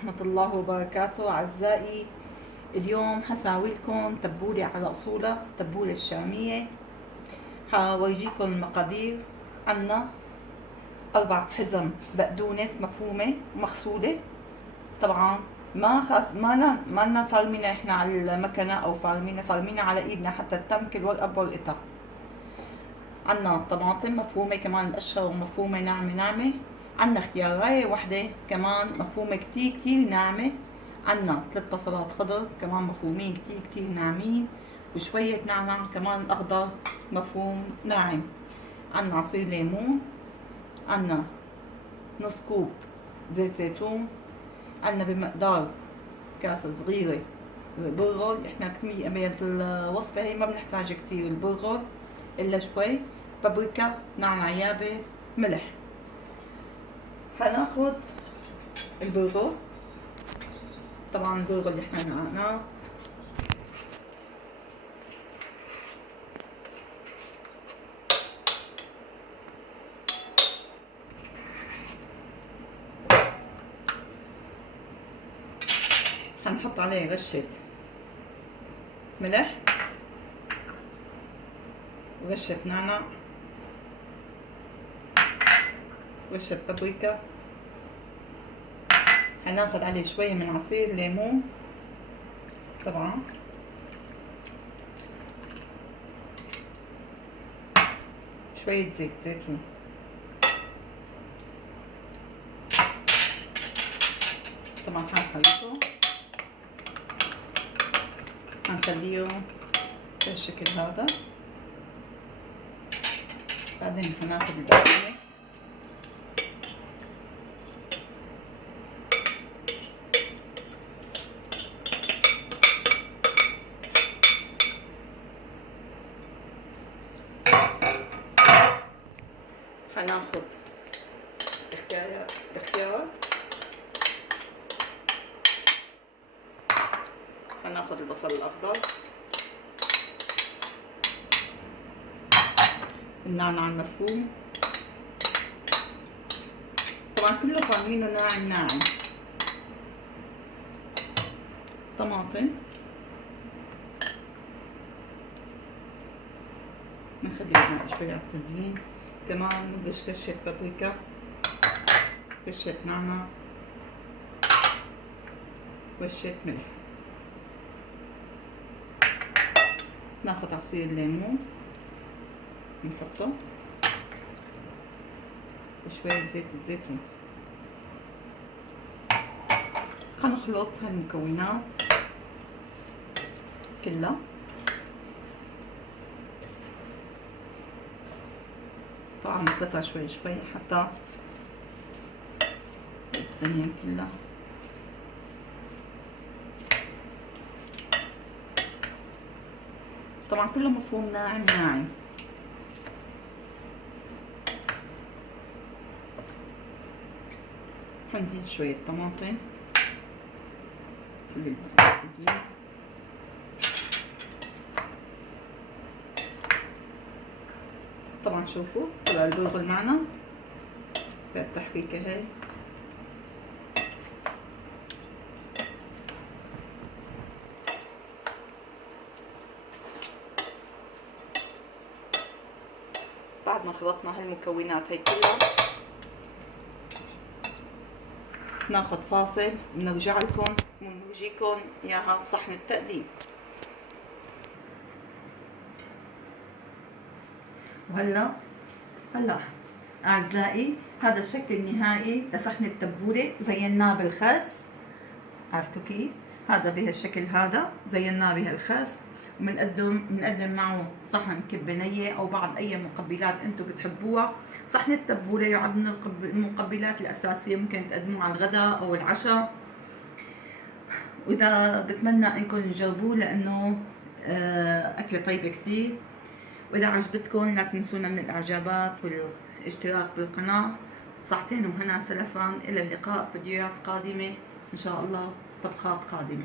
ورحمة الله وبركاته. أعزائي، اليوم حساوي لكم تبولة على أصولها، تبولة الشامية. حورجيكم المقادير. عنا 4 حزم بقدونس مفرومة ومغسولة. طبعا ما لنا فارمينها احنا على المكنة او فارمينها على ايدنا حتى تتمكن ورقة بورقتها. عنا طماطم مفرومة كمان مقشرة ومفرومة ناعمة. عنا خياراية وحدة كمان مفرومة كتير ناعمة. عنا 3 بصلات خضر كمان مفرومين كتير ناعمين، وشوية نعناع كمان أخضر مفروم ناعم. عنا عصير ليمون. عنا نص كوب زيت زيتون. عنا بمقدار كاسة صغيرة برغل. احنا كمية بالوصفة هي ما بنحتاج كتير البرغل إلا شوي. بابريكا، نعناع يابس، ملح. هناخد البرغل. طبعا البرغل اللي احنا نقعناه هنحط عليه رشة ملح ورشة نعناع ورشة بابريكا. هناخد عليه شوية من عصير ليمون طبعا، شوية زيت زيتون. طبعا هنخليهم بالشكل هذا. بعدين هناخد البقدونس هناخد الخيار، هناخد البصل الأخضر، النعناع المفروم. طبعا كله فاهمينه ناعم. طماطم نخليها شوي على التزيين. كمان نبش رشة بابريكا، رشة نعناع، رشة ملح. ناخد عصير الليمون نحطه وشوية زيت الزيتون. هنخلط هالمكونات كلها. طبعا نخلطها شوي حتى الدنيا كلها. طبعا كله مفروم ناعم. هنزيد شوية طماطم طبعا شوفوا طلع البرغل معنا في التحريكة هاي. بعد ما خلطنا هالمكونات هاي كلها ناخد فاصل ونرجع لكم ونورجيكم اياها بصحن التقديم. وهلا اعزائي، هذا الشكل النهائي لصحن التبوله. زيناه بالخس، عرفتوا كيف؟ هذا بهالشكل هذا زيناه بهالخس. وبنقدم معه صحن كبنيه او بعض اي مقبلات انتم بتحبوها. صحن التبوله يعد من المقبلات الاساسيه، ممكن تقدموه على الغداء او العشاء. واذا بتمنى انكم تجربوه لانه اكله طيبه كتير. واذا عجبتكم لا تنسونا من الاعجابات والاشتراك بالقناه. صحتين وهنا سلفا. الى اللقاء في فيديوهات قادمه ان شاء الله، طبخات قادمه.